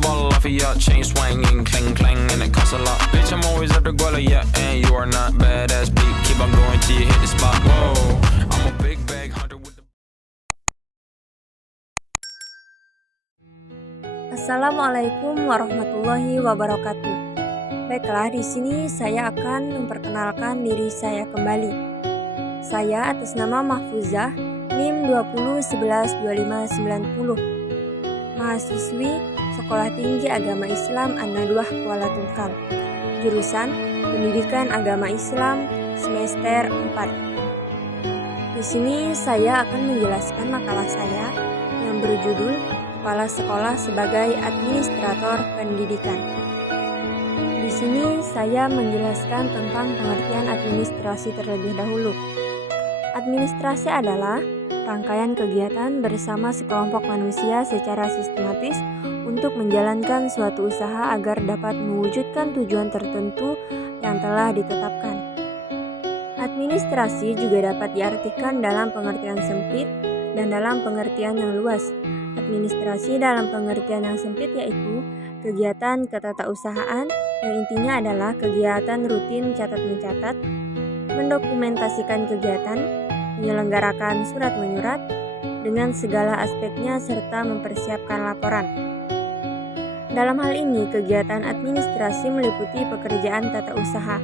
ball off of ya, chain swinging, clang clang, and it costs a lot. Bitch, I'm always at the guala, yeah, and you are not badass beat. Keep on going till you hit the spot. Whoa, I'm a big bag hunter with the. Assalamualaikum warahmatullahi wabarakatuh. Baiklah, di sini saya akan memperkenalkan diri saya kembali. Saya atas nama Mahfuzah, NIM 20112590, mahasiswi Sekolah Tinggi Agama Islam An-Nadwah Kuala Tungkal, jurusan Pendidikan Agama Islam semester 4. Di sini saya akan menjelaskan makalah saya yang berjudul Kepala Sekolah sebagai Administrator Pendidikan. Di sini saya menjelaskan tentang pengertian administrasi terlebih dahulu. Administrasi adalah rangkaian kegiatan bersama sekelompok manusia secara sistematis untuk menjalankan suatu usaha agar dapat mewujudkan tujuan tertentu yang telah ditetapkan. Administrasi juga dapat diartikan dalam pengertian sempit dan dalam pengertian yang luas. Administrasi dalam pengertian yang sempit yaitu kegiatan ketatausahaan yang intinya adalah kegiatan rutin catat-mencatat, mendokumentasikan kegiatan, menyelenggarakan surat-menyurat dengan segala aspeknya serta mempersiapkan laporan. Dalam hal ini, kegiatan administrasi meliputi pekerjaan tata usaha.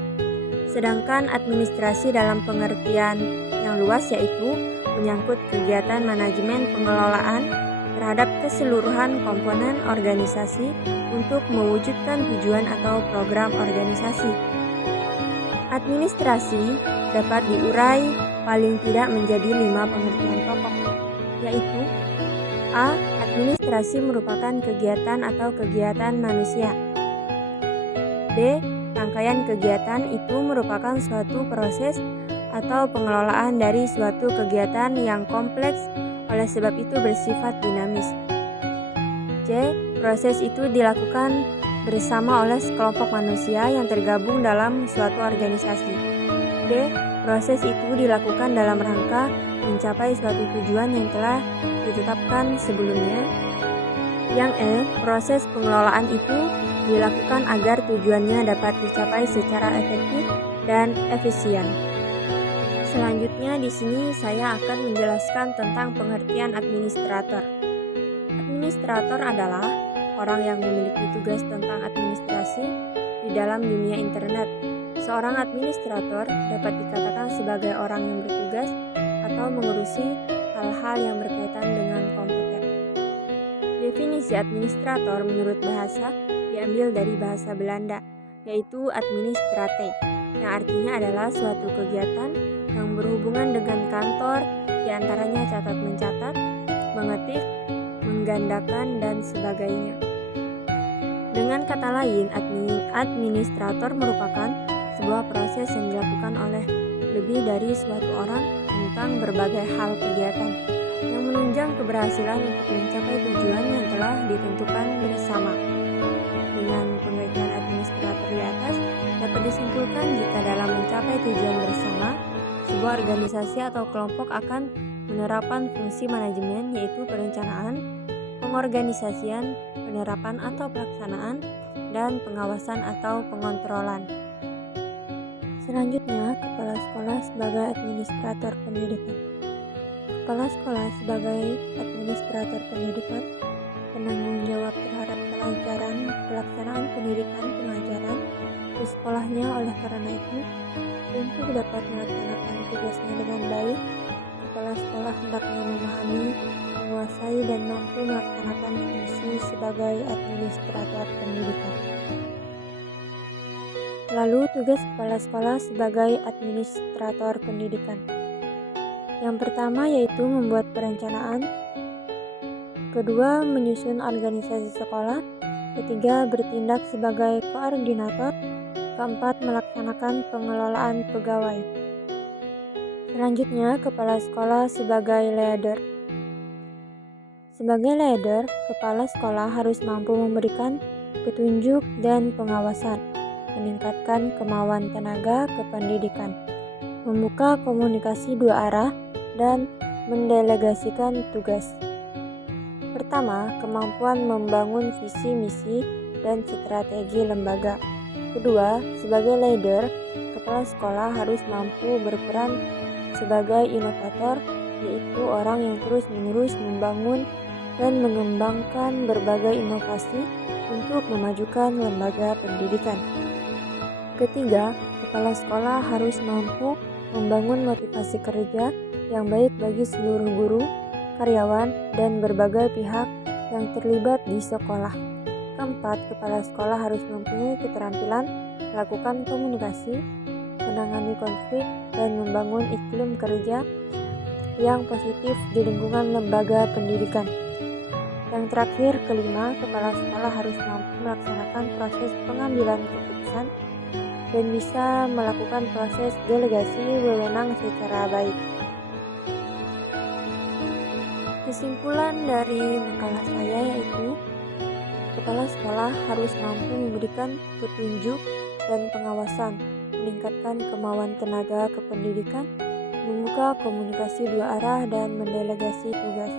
Sedangkan administrasi dalam pengertian yang luas yaitu menyangkut kegiatan manajemen pengelolaan terhadap keseluruhan komponen organisasi untuk mewujudkan tujuan atau program organisasi. Administrasi dapat diurai paling tidak menjadi 5 pengertian pokok, yaitu A. Administrasi merupakan kegiatan atau kegiatan manusia. B. Rangkaian kegiatan itu merupakan suatu proses atau pengelolaan dari suatu kegiatan yang kompleks, oleh sebab itu bersifat dinamis. C. Proses itu dilakukan bersama oleh sekelompok manusia yang tergabung dalam suatu organisasi. D. Proses itu dilakukan dalam rangka mencapai suatu tujuan yang telah ditetapkan sebelumnya. Yang E. Proses pengelolaan itu dilakukan agar tujuannya dapat dicapai secara efektif dan efisien. Selanjutnya di sini saya akan menjelaskan tentang pengertian administrator. Administrator adalah orang yang memiliki tugas tentang administrasi di dalam dunia internet. Seorang administrator dapat dikatakan sebagai orang yang bertugas atau mengurusi hal-hal yang berkaitan dengan komputer. Definisi administrator menurut bahasa diambil dari bahasa Belanda, yaitu administrate, yang artinya adalah suatu kegiatan yang berhubungan dengan kantor, diantaranya catat-mencatat, mengetik, menggandakan, dan sebagainya. Dengan kata lain, administrator merupakan sebuah proses yang dilakukan oleh lebih dari suatu orang tentang berbagai hal kegiatan yang menunjang keberhasilan untuk mencapai tujuan yang telah ditentukan bersama. Dengan pengertian administrator di atas, dapat disimpulkan jika dalam mencapai tujuan bersama, sebuah organisasi atau kelompok akan menerapkan fungsi manajemen yaitu perencanaan, pengorganisasian, penerapan atau pelaksanaan, dan pengawasan atau pengontrolan. Selanjutnya, kepala sekolah sebagai administrator pendidikan. Kepala sekolah sebagai administrator pendidikan penanggung jawab terhadap kelancaran pelaksanaan pendidikan pengajaran di sekolahnya. Oleh karena itu, untuk dapat melaksanakan tugasnya dengan baik, kepala sekolah hendaknya memahami, menguasai, dan mampu melaksanakan fungsi sebagai administrator pendidikan. Lalu, tugas kepala sekolah sebagai administrator pendidikan. Yang pertama yaitu membuat perencanaan, kedua menyusun organisasi sekolah, ketiga bertindak sebagai koordinator, keempat melaksanakan pengelolaan pegawai. Selanjutnya, kepala sekolah sebagai leader. Sebagai leader, kepala sekolah harus mampu memberikan petunjuk dan pengawasan, meningkatkan kemauan tenaga kependidikan, membuka komunikasi dua arah, dan mendelegasikan tugas. Pertama, kemampuan membangun visi misi dan strategi lembaga. Kedua, sebagai leader, kepala sekolah harus mampu berperan sebagai inovator, yaitu orang yang terus-menerus membangun dan mengembangkan berbagai inovasi untuk memajukan lembaga pendidikan. Ketiga, kepala sekolah harus mampu membangun motivasi kerja yang baik bagi seluruh guru, karyawan, dan berbagai pihak yang terlibat di sekolah. Keempat, kepala sekolah harus mempunyai keterampilan melakukan komunikasi, menangani konflik, dan membangun iklim kerja yang positif di lingkungan lembaga pendidikan. Yang terakhir, kelima, kepala sekolah harus mampu melaksanakan proses pengambilan keputusan dan bisa melakukan proses delegasi wewenang secara baik. Kesimpulan dari makalah saya yaitu kepala sekolah harus mampu memberikan petunjuk dan pengawasan, meningkatkan kemauan tenaga kependidikan, membuka komunikasi dua arah, dan mendelegasi tugas.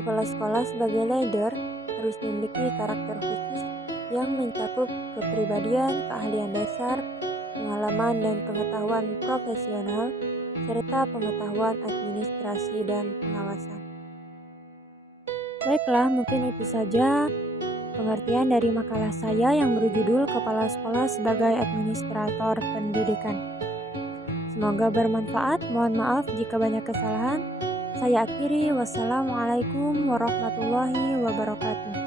Kepala sekolah sebagai leader harus memiliki karakter khusus yang mencakup kepribadian, keahlian dasar, pengalaman dan pengetahuan profesional, serta pengetahuan administrasi dan pengawasan. Baiklah, mungkin itu saja pengertian dari makalah saya yang berjudul Kepala Sekolah sebagai Administrator Pendidikan. Semoga bermanfaat. Mohon maaf jika banyak kesalahan. Saya akhiri. Wassalamualaikum warahmatullahi wabarakatuh.